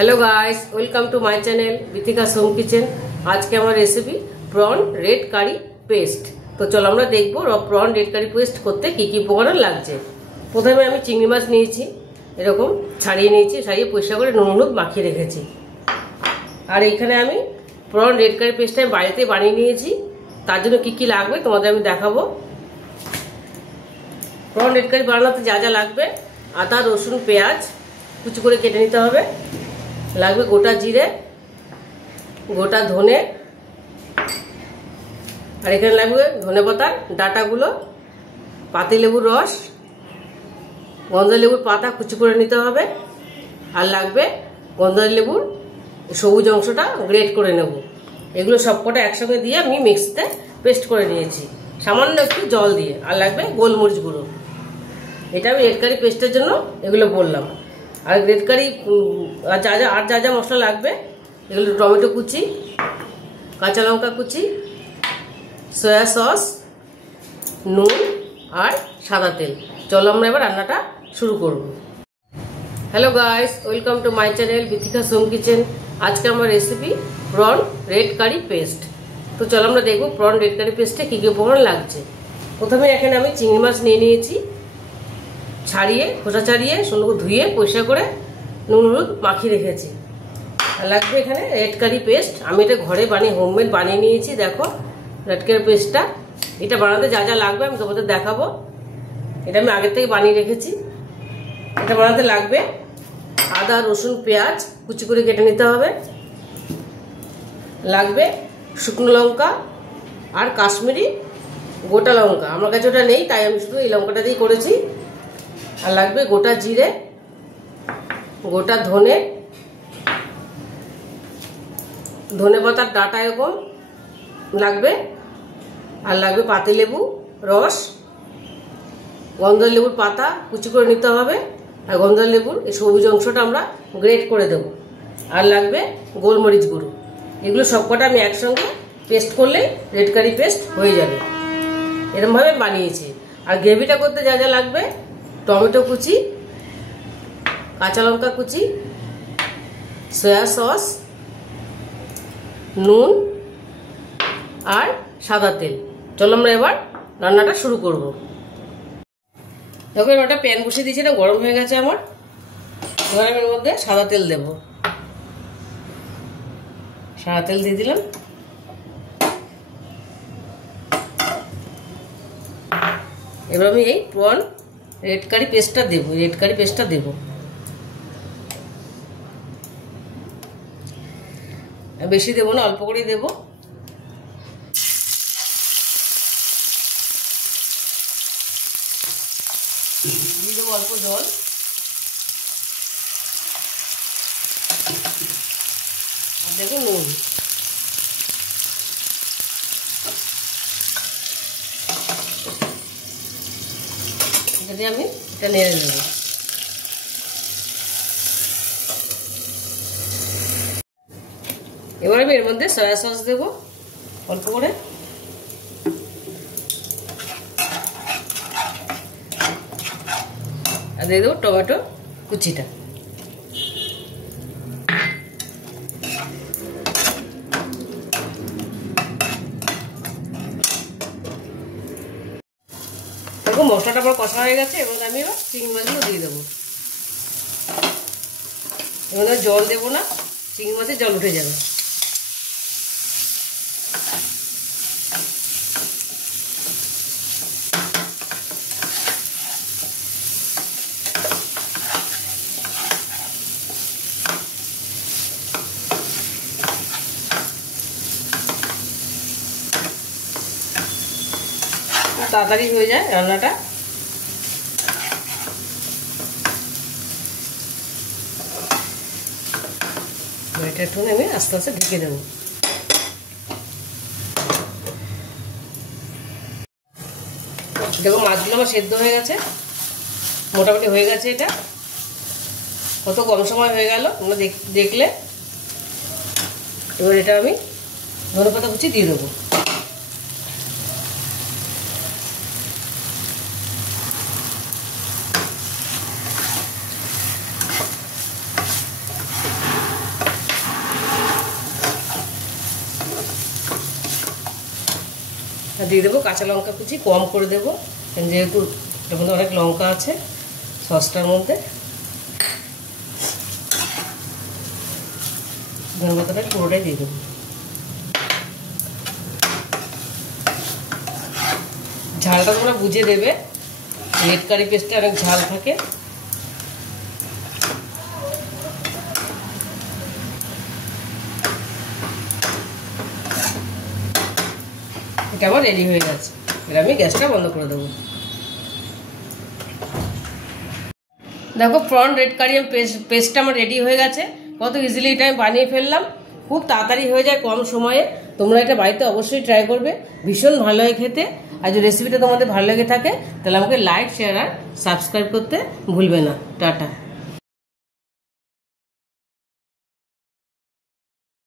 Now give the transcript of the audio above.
Hello guys, welcome to my channel Bithika's home kitchen. आज के हमार recipe prawn red curry paste. तो चलो আমরা দেখব প্রন রেড কারি পেস্ট করতে কি কি উপকরণ লাগছে। প্রথমে আমি চিংড়ি মাছ নিয়েছি, এরকম ছাড়িয়ে নিয়েছি, ছাড়িয়ে পরিষ্কার করে নুন হলুদ মাখিয়ে রেখেছি। আর এখানে আমি প্রন রেড কারি পেস্টটা বাড়িতে বানিয়ে নিয়েছি। তার জন্য কি কি লাগবে তোমাদের আমি দেখাবো। প্রন রেড কারি বানাতে যা যা লাগবে: আদা রসুন পেঁয়াজ কুচি করে কেটে নিতে হবে, লাগবে গোটা জিরে, গোটা ধনে, আর এখানে লাগবে ধনে পাতার ডাটাগুলো, পাতিলেবুর রস, গন্ধলেবুর পাতা কুচি করে নিতে হবে, আর লাগবে গন্ধলেবুর সবুজ অংশটা গ্রেট করে নেব। এগুলো সবকটা একসঙ্গে দিয়ে আমি মিক্সিতে পেস্ট করে নিয়েছি সামান্য একটু জল দিয়ে। আর লাগবে গোলমরিচ গুঁড়ো। এটা আমি রেড কারি পেস্টের জন্য এগুলো বললাম। আর রেড কারি যা যা মশলা লাগবে এগুলো: টমেটো কুচি, কাঁচা লঙ্কা কুচি, সয়া সস, নুন আর সাদা তেল। চলো আমরা এবার রান্নাটা শুরু করব। Hello guys, welcome to my channel Bithika's home kitchen. আজকে আমার recipe prawn red curry paste. তো চলো আমরা দেখবো প্রন রেড কারি পেস্টে কী কী উপকরণ লাগছে। প্রথমে এখানে আমি চিংড়ি মাছ নিয়ে নিয়েছি, ছাড়িয়ে খোসা ছাড়িয়ে সুন্দর ধুয়ে পরিষ্কার করে নুন হলুদ মাখিয়ে রেখেছি। আর লাগবে এখানে রেড কারি পেস্ট। আমি এটা ঘরে হোমমেড বানিয়ে নিয়েছি। দেখো রেড কারি পেস্টটা, এটা বানাতে যা যা লাগবে আমি তোমাদের দেখাবো। এটা আমি আগের থেকে বানিয়ে রেখেছি। এটা বানাতে লাগবে আদা রসুন পেঁয়াজ কুচি করে কেটে নিতে হবে, লাগবে শুকনো লঙ্কা আর কাশ্মীরি গোটা লঙ্কা। আমার কাছে ওটা নেই, তাই আমি শুধু এই লঙ্কাটা দিয়েই করেছি। আর লাগবে গোটা জিরে, গোটা ধনে, ধনে পাতার ডাটা এরকম লাগবে, আর লাগবে পাতিলেবু রস, গন্ধলেবুর পাতা কুচি করে নিতে হবে, আর গন্ধলেবুর এই সবুজ অংশটা আমরা গ্রেট করে দেব। আর লাগবে গোলমরিচ গুঁড়ো। এগুলো সবকটা আমি একসঙ্গে পেস্ট করলে রেড কারি পেস্ট হয়ে যাবে। এরকমভাবে বানিয়েছি। আর গ্রেভিটা করতে যা যা লাগবে: টমেটো কুচি, কাঁচা লঙ্কা কুচি, সয়া সস, নুন আর সাদা তেল। চলো আমরা এবার রান্নাটা শুরু করব। দেখো এবার একটা প্যান বসিয়ে দিয়েছি, না গরম হয়ে গেছে আমার। এবার আমি এর মধ্যে সাদা তেল দেব। সাদা তেল দিয়ে দিলাম। এবার আমি এই প্রন রেড কারি পেস্টটা দেবো। রেড কারি পেস্টটা দেবো, বেশি দেবো না, অল্প করেই দেবো। দিয়ে দেবো অল্প জল। আর দেবো নুন। এটা দিয়ে আমি এটা নেড়ে নেব। এবার আমি এর মধ্যে সয়া সস দেবো অল্প করে। আর দিয়ে দেবো টমেটো কুচিটা। দেখো মশলাটা আমার কষা হয়ে গেছে। এবং আমি এবার চিংড়ি মাছগুলো দিয়ে দেবো। এবার জল দেবো না, চিংড়ি মাছের জল উঠে যাবে। তাড়াতাড়ি হয়ে যায় রান্নাটা। এটা একটু আমি আস্তে আস্তে ঢেকে দেবো। দেখো মাছগুলো আমার সেদ্ধ হয়ে গেছে, মোটামুটি হয়ে গেছে। এটা কত কম সময় হয়ে গেল তোমরা দেখলে। এবার এটা আমি ধনে পাতা কুচি দিয়ে দেবো। দিয়ে দেবো কাঁচা লঙ্কা কুচি, কম করে দেবো যেহেতু এর মধ্যে অনেক লঙ্কা আছে সসটার মধ্যে। ধনে পাতাটা পুরোটাই দিয়ে দেবো। ঝালটা তোমরা বুঝে দেবে, রেড কারি পেস্টে অনেক ঝাল থাকে। এটা আমার রেডি হয়ে গেছে, এবার আমি গ্যাসটা বন্ধ করে দেবো। দেখো প্রন রেড কারি পেস্টটা আমার রেডি হয়ে গেছে। কত ইজিলি এটা আমি বানিয়ে ফেললাম, খুব তাড়াতাড়ি হয়ে যায় কম সময়ে। তোমরা এটা বাড়িতে অবশ্যই ট্রাই করবে, ভীষণ ভালো হয় খেতে। আর যদি রেসিপিটা তোমাদের ভালো লেগে থাকে তাহলে আমাকে লাইক, শেয়ার আর সাবস্ক্রাইব করতে ভুলবে না। টাটা।